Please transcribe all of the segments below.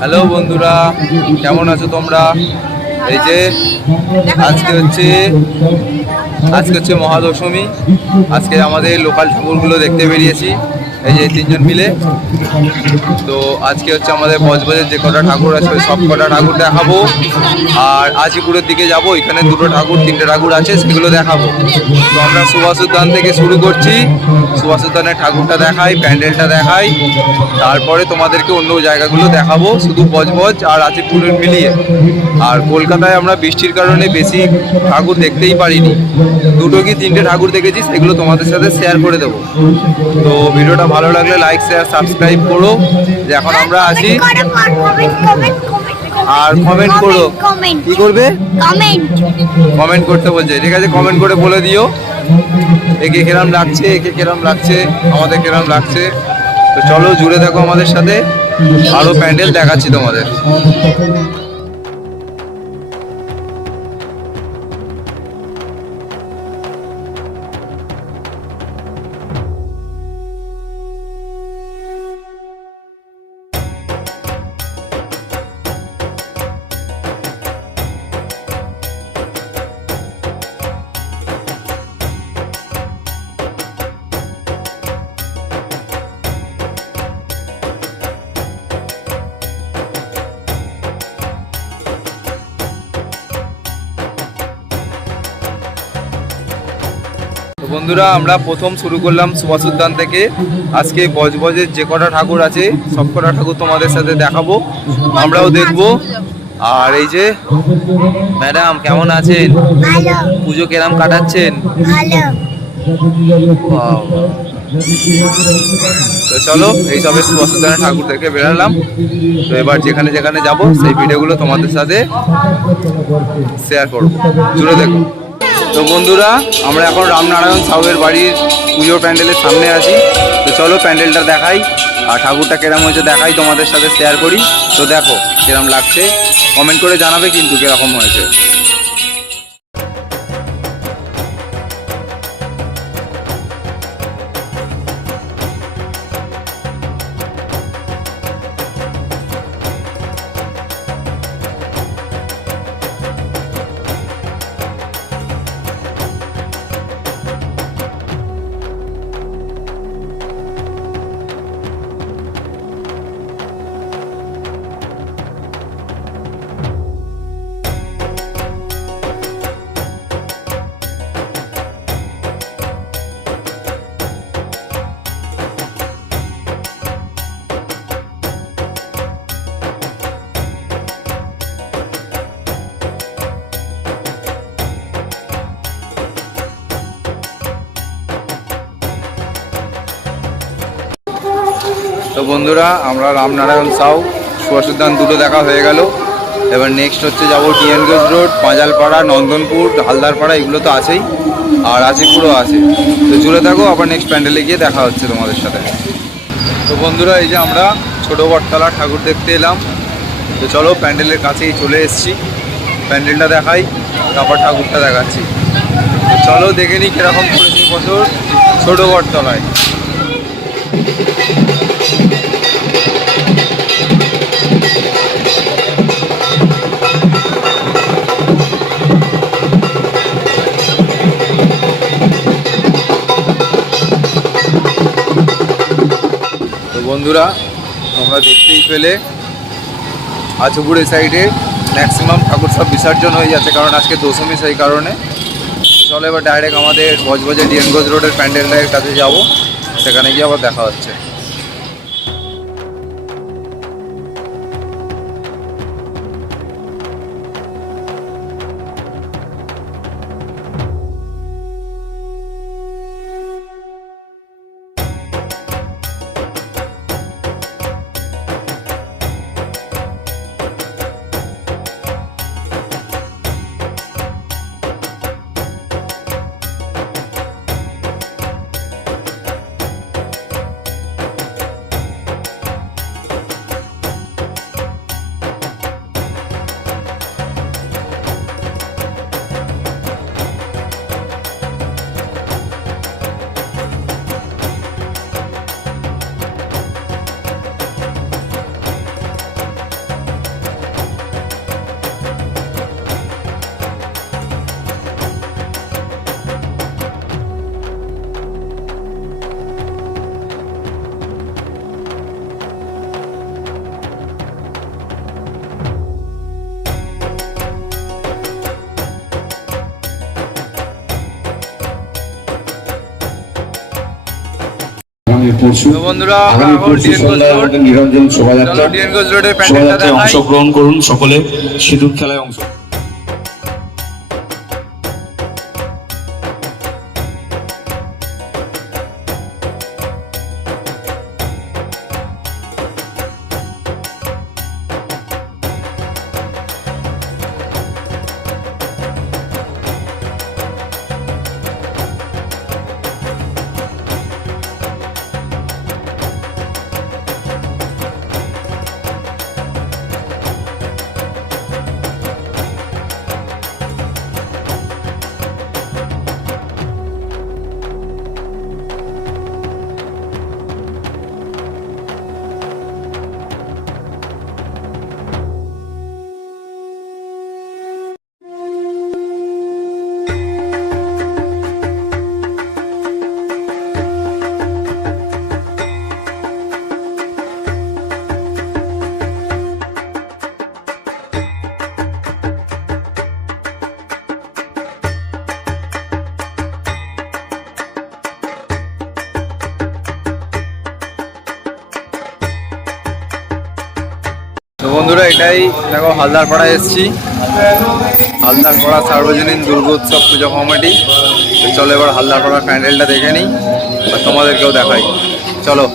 Hello বন্ধুরা, কেমন আছো তোমরা? এই যে আজকে হচ্ছে মহাদশমী। আজকে আমাদের লোকাল ঠাকুরগুলো দেখতে বেরিয়েছি, এই যে তিনজন মিলে। তো আজকে হচ্ছে আমাদের বজবজের যে কটা ঠাকুর আছে ওই সব কটা ঠাকুর দেখাবো। আর আজিপুরের দিকে যাব, এখানে তিনটে ঠাকুর আছে, সেগুলো দেখাবো। তো আমরা সুভাষ উদ্যান থেকে শুরু করছি। সুভাষ উদ্যানের ঠাকুরটা দেখাই, প্যান্ডেলটা দেখাই, তারপরে তোমাদেরকে অন্য জায়গাগুলো দেখাবো, শুধু বজবজ আর আজিপুরের মিলিয়ে। আর কলকাতায় আমরা বৃষ্টির কারণে বেশি ঠাকুর দেখতেই পারিনি, দুটো কি তিনটে ঠাকুর দেখেছি, সেগুলো তোমাদের সাথে শেয়ার করে দেবো। তো ভিডিওটা ভালো লাগলে লাইক শেয়ার সাবস্ক্রাইব করো। যে এখন আমরা আছি, আর কমেন্ট করো। কি করবে? কমেন্ট করতে বলছে, ঠিক আছে, কমেন্ট করে বলে দিও একে কেরম লাগছে, আমাদের কেরম লাগছে। তো চলো জুড়ে দেখো আমাদের সাথে, আরো প্যান্ডেল দেখাচ্ছি তোমাদের। বন্ধুরা, আমরা প্রথম শুরু করলাম সুভাষ উদ্যান থেকে। আজকে বজবজের যে কটা ঠাকুর আছে সব কটা ঠাকুর তোমাদের সাথে দেখাবো, আমরাও দেখবো। আর এই যে ম্যাডাম কেমন আছেন? পুজো কেরাম কাটাচ্ছেন? তো চলো, এইসবের সুভাষ উদ্যানের ঠাকুর দেখে বেরালাম। তো এবার যেখানে যেখানে যাব সেই ভিডিওগুলো তোমাদের সাথে শেয়ার করবো, জুড়ে দেখো। তো বন্ধুরা, আমরা এখন রামনারায়ণ সাউয়ের বাড়ির পুজোর প্যান্ডেলের সামনে আছি। তো চলো প্যান্ডেলটা দেখাই আর ঠাকুরটা কেরম হয়েছে দেখাই, তোমাদের সাথে শেয়ার করি। তো দেখো কেরম লাগছে, কমেন্ট করে জানাবে কিন্তু কিরকম হয়েছে। তো বন্ধুরা, আমরা রামনারায়ণ সাউ, সুভাষ উদ্যান দুটো দেখা হয়ে গেল। এবার নেক্সট হচ্ছে যাবো টিএনগেজ রোড, পাঁজালপাড়া, নন্দনপুর, হালদারপাড়া, এগুলো তো আছেই, আর আজিপুরও আছে। তো জুড়ে থাকো, আবার নেক্সট প্যান্ডেলে গিয়ে দেখা হচ্ছে তোমাদের সাথে। তো বন্ধুরা, এই যে আমরা ছোটো বটতলা ঠাকুর দেখতে এলাম। তো চলো প্যান্ডেলের কাছেই চলে এসেছি, প্যান্ডেলটা দেখাই, তারপর ঠাকুরটা দেখাচ্ছি। তো চলো দেখে নিই কীরকম করেছি বছর ছোটো বটতলায়। বন্ধুরা, তোমরা দেখতেই পেলে আজপুরের সাইডে ম্যাক্সিমাম ঠাকুর সব বিসর্জন হয়ে যাচ্ছে, কারণ আজকে দশমী, সেই কারণে। চলো এবার ডাইরেক্ট আমাদের বজবজে ডিএনগঞ্জ রোডের প্যান্ডেলের কাছে যাব, সেখানে গিয়ে আবার দেখা হচ্ছে। আগামী পরশু তো বন্ধুরা, আগামী এখন পরশু ডিএন সন্ধ্যায় কোচ রোড। আমাদের নিরঞ্জন শোভাযাত্রা চলো ডিএন কোচ রোডের প্যান্ডেলটা শোভাযাত্রায় দেখাই। অংশগ্রহণ করুন সকলে, সিঁদুর খেলায় অংশ। তো বন্ধুরা, এটাই দেখো হালদারপাড়ায় এসেছি। হালদারপাড়া সার্বজনীন দুর্গোৎসব পুজো কমিটি। তো চলো এবার হালদারপাড়ার প্যান্ডেলটা দেখে নিই আর তোমাদেরকেও দেখাই। চলো।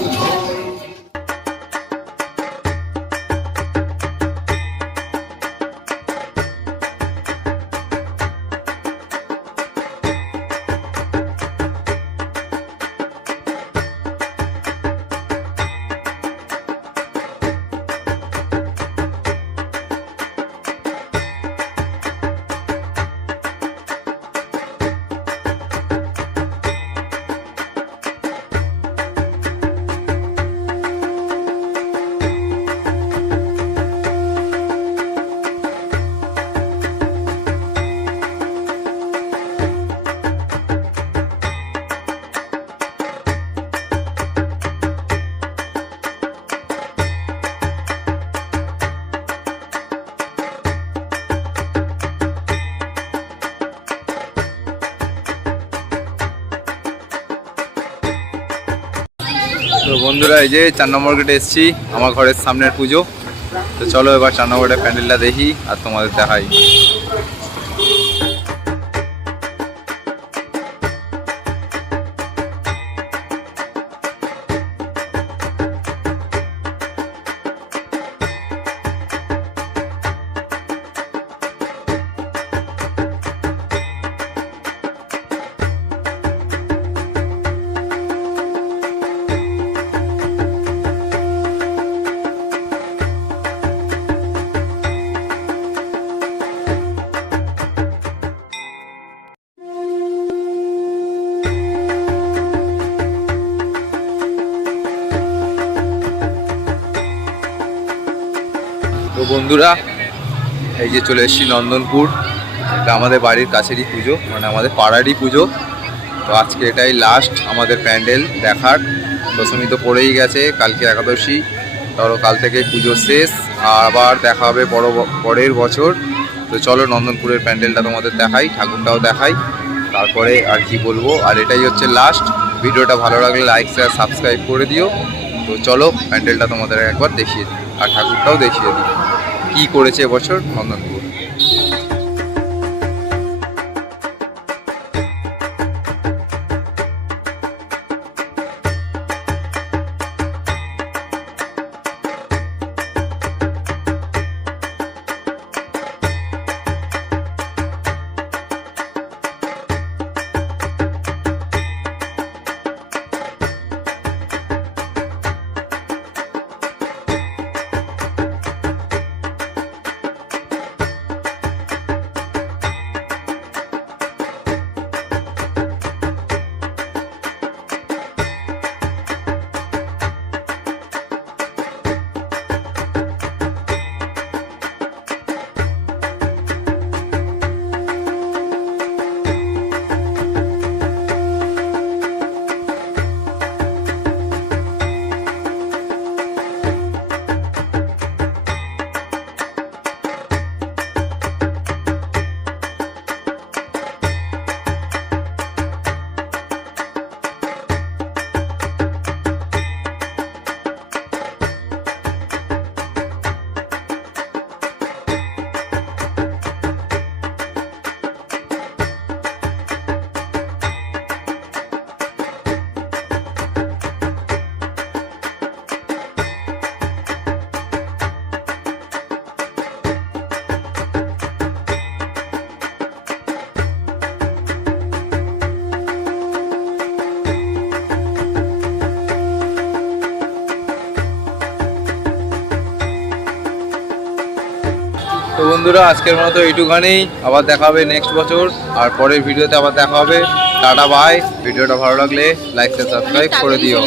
তো বন্ধুরা, এই যে 4 নম্বর গেটে এসেছি, আমার ঘরের সামনের পুজো। তো চলো এবার 4 নম্বর গেটের প্যান্ডেলটা দেখি আর তোমাদের দেখাই। তো বন্ধুরা, এই যে চলে এসেছি নন্দনপুর। এটা আমাদের বাড়ির কাছেরই পুজো, মানে আমাদের পাড়ারই পুজো। তো আজকে এটাই লাস্ট আমাদের প্যান্ডেল দেখার। দশমী তো পড়েই গেছে, কালকে একাদশী। ধরো কাল থেকে পুজো শেষ, আবার দেখা হবে পরের বছর। তো চলো নন্দনপুরের প্যান্ডেলটা তোমাদের দেখাই, ঠাকুরটাও দেখাই, তারপরে আর কি বলবো। আর এটাই হচ্ছে লাস্ট। ভিডিওটা ভালো লাগলে লাইক শেয়ার সাবস্ক্রাইব করে দিও। তো চলো প্যান্ডেলটা তোমাদের একবার দেখিয়ে দিই আর ঠাকুরটাও দেখিয়ে দিই কী করেছে এবছর নন্দনপুর। তো বন্ধুরা আজকের মতো এইটুখানেই, আবার দেখা হবে নেক্সট বছর, আর পরের ভিডিওতে আবার দেখা হবে। Tata bye. ভিডিওটা ভালো লাগলে লাইক সাবস্ক্রাইব করে দিও।